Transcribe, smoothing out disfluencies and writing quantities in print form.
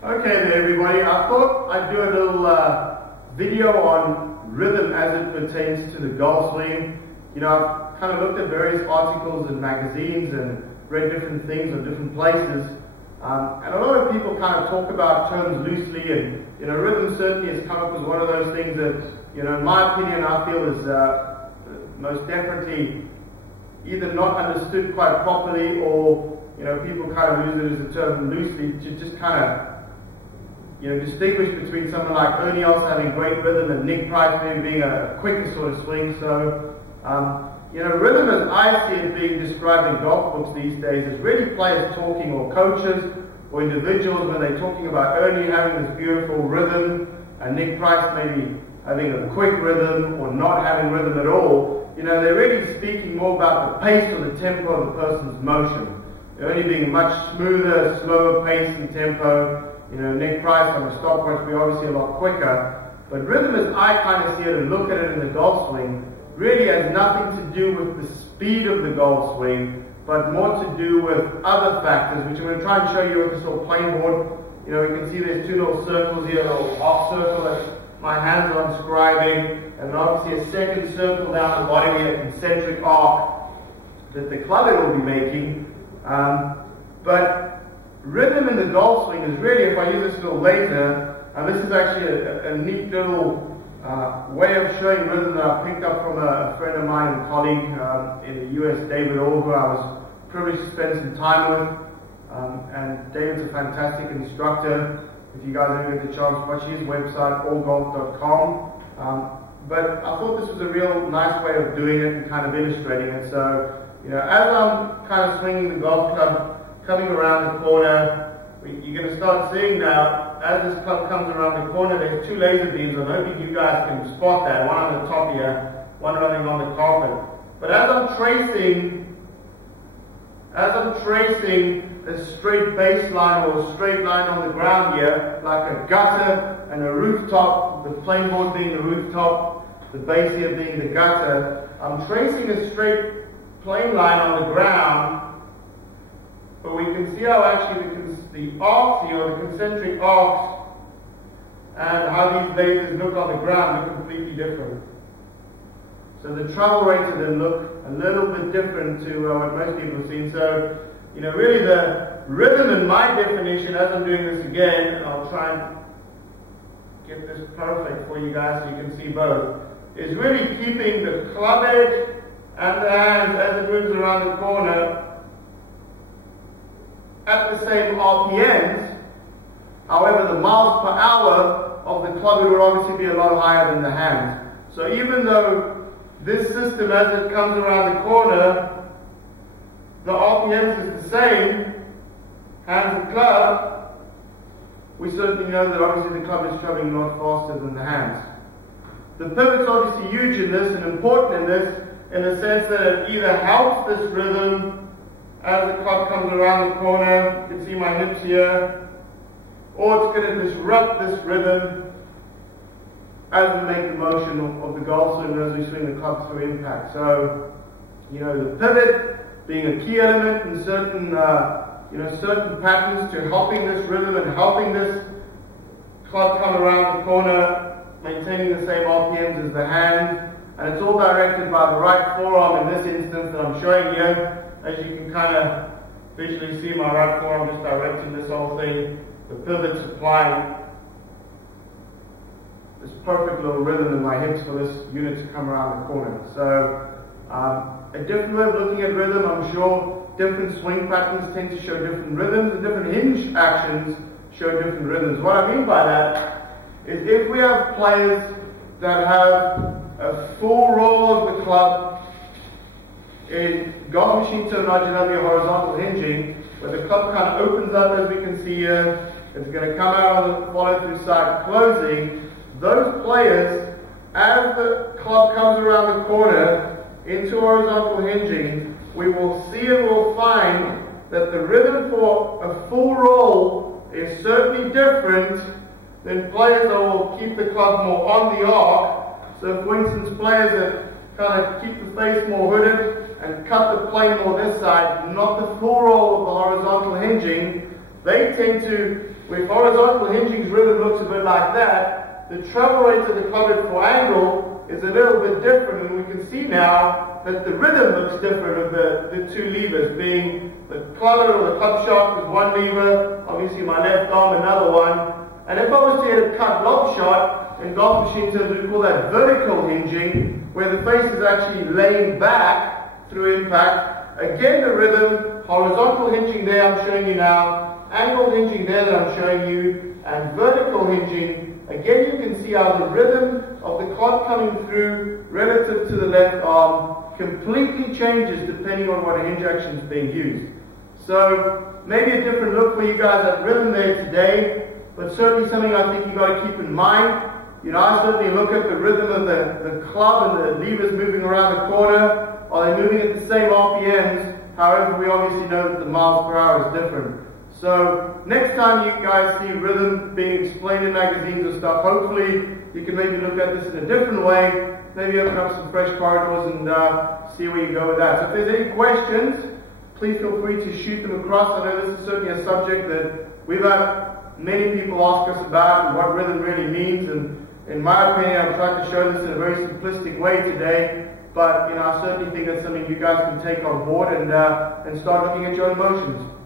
Okay then everybody, I thought I'd do a little video on rhythm as it pertains to the golf swing. You know, I've kind of looked at various articles and magazines and read different things on different places. And a lot of people kind of talk about terms loosely, and you know, rhythm certainly has come up as one of those things that, you know, in my opinion, I feel is most definitely either not understood quite properly, or you know, people kind of use it as a term loosely to just kind of, you know, distinguish between someone like Ernie Els having great rhythm and Nick Price maybe being a quicker sort of swing. So, you know, rhythm as I see it being described in golf books these days is really players talking, or coaches, or individuals when they're talking about Ernie having this beautiful rhythm and Nick Price maybe having a quick rhythm or not having rhythm at all. You know, they're really speaking more about the pace or the tempo of the person's motion. Ernie being a much smoother, slower pace and tempo. You know, Nick Price on the stopwatch be obviously a lot quicker. But rhythm, as I kind of see it and look at it in the golf swing, really has nothing to do with the speed of the golf swing, but more to do with other factors, which I'm going to try and show you with this little plain board. You know, you can see there's two little circles here, a little half circle that my hands are inscribing, and then obviously a second circle down the bottom here, a concentric arc that the clubhead will be making. But rhythm in the golf swing is really, if I use this little laser, and this is actually a neat little way of showing rhythm that I picked up from a friend of mine and colleague in the US, David Orr, who I was privileged to spend some time with. And David's a fantastic instructor. If you guys ever get the chance, watch his website, allgolf.com. But I thought this was a real nice way of doing it and kind of illustrating it. So, you know, as I'm kind of swinging the golf club, coming around the corner, you're going to start seeing now, as this club comes around the corner, there's two laser beams. I'm hoping you guys can spot that, one on the top here, one running on the carpet. But as I'm tracing a straight baseline or a straight line on the ground here, like a gutter and a rooftop, the plain board being the rooftop, the base here being the gutter, I'm tracing a straight plain line on the ground. But we can see how actually the arcs here, the concentric arcs, and how these lasers look on the ground look completely different. So the travel rates of them look a little bit different to what most people have seen. So, you know, really the rhythm in my definition, as I'm doing this again, and I'll try and get this perfect for you guys so you can see both, is really keeping the club edge and the hands as it moves around the corner at the same RPMs. However, the miles per hour of the club would obviously be a lot higher than the hands. So even though this system, as it comes around the corner, the RPMs is the same, hands and club, we certainly know that obviously the club is traveling a lot faster than the hands. The pivot's obviously huge in this and important in this, in the sense that it either helps this rhythm as the club comes around the corner, you can see my hips here, or it's going to disrupt this rhythm as we make the motion of the golf swing as we swing the club through impact. So, you know, the pivot being a key element in certain, certain patterns to helping this rhythm and helping this club come around the corner, maintaining the same RPMs as the hand, and it's all directed by the right forearm in this instance that I'm showing here. As you can kind of visually see, my right forearm just directing this whole thing. The pivot's applying this perfect little rhythm in my hips for this unit to come around the corner. So, a different way of looking at rhythm, I'm sure different swing patterns tend to show different rhythms, and different hinge actions show different rhythms. What I mean by that is if we have players that have a full roll of the club, in golf machine terminology, that'll be a horizontal hinging, where the club kind of opens up, as we can see here. It's going to come out on the follow-through side closing. Those players, as the club comes around the corner into horizontal hinging, we will see and we'll find that the rhythm for a full roll is certainly different than players that will keep the club more on the arc. So for instance, players that kind of keep the face more hooded and cut the plane more this side, not the full roll of the horizontal hinging, they tend to, with horizontal hinging's rhythm looks a bit like that, the travel rate of the clotted for angle is a little bit different, and we can see now that the rhythm looks different of the two levers, being the clotted or the club shot is one lever, obviously my left arm another one. And if I was to hit a cut lob shot, in golf machine terms we call that vertical hinging, where the face is actually laying back through impact. Again, the rhythm, horizontal hinging there I'm showing you now, angled hinging there that I'm showing you, and vertical hinging. Again, you can see how the rhythm of the club coming through relative to the left arm completely changes depending on what hinge action is being used. So maybe a different look for you guys at rhythm there today, but certainly something I think you've got to keep in mind. You know, I certainly look at the rhythm of the club and the levers moving around the corner. Are they moving at the same RPMs? However, we obviously know that the miles per hour is different. So next time you guys see rhythm being explained in magazines or stuff, hopefully you can maybe look at this in a different way, maybe open up some fresh corridors and see where you go with that. So if there's any questions, please feel free to shoot them across. I know this is certainly a subject that we've had many people ask us about and what rhythm really means, and in my opinion I've tried to show this in a very simplistic way today, but you know, I certainly think that's something you guys can take on board and start looking at your own motions.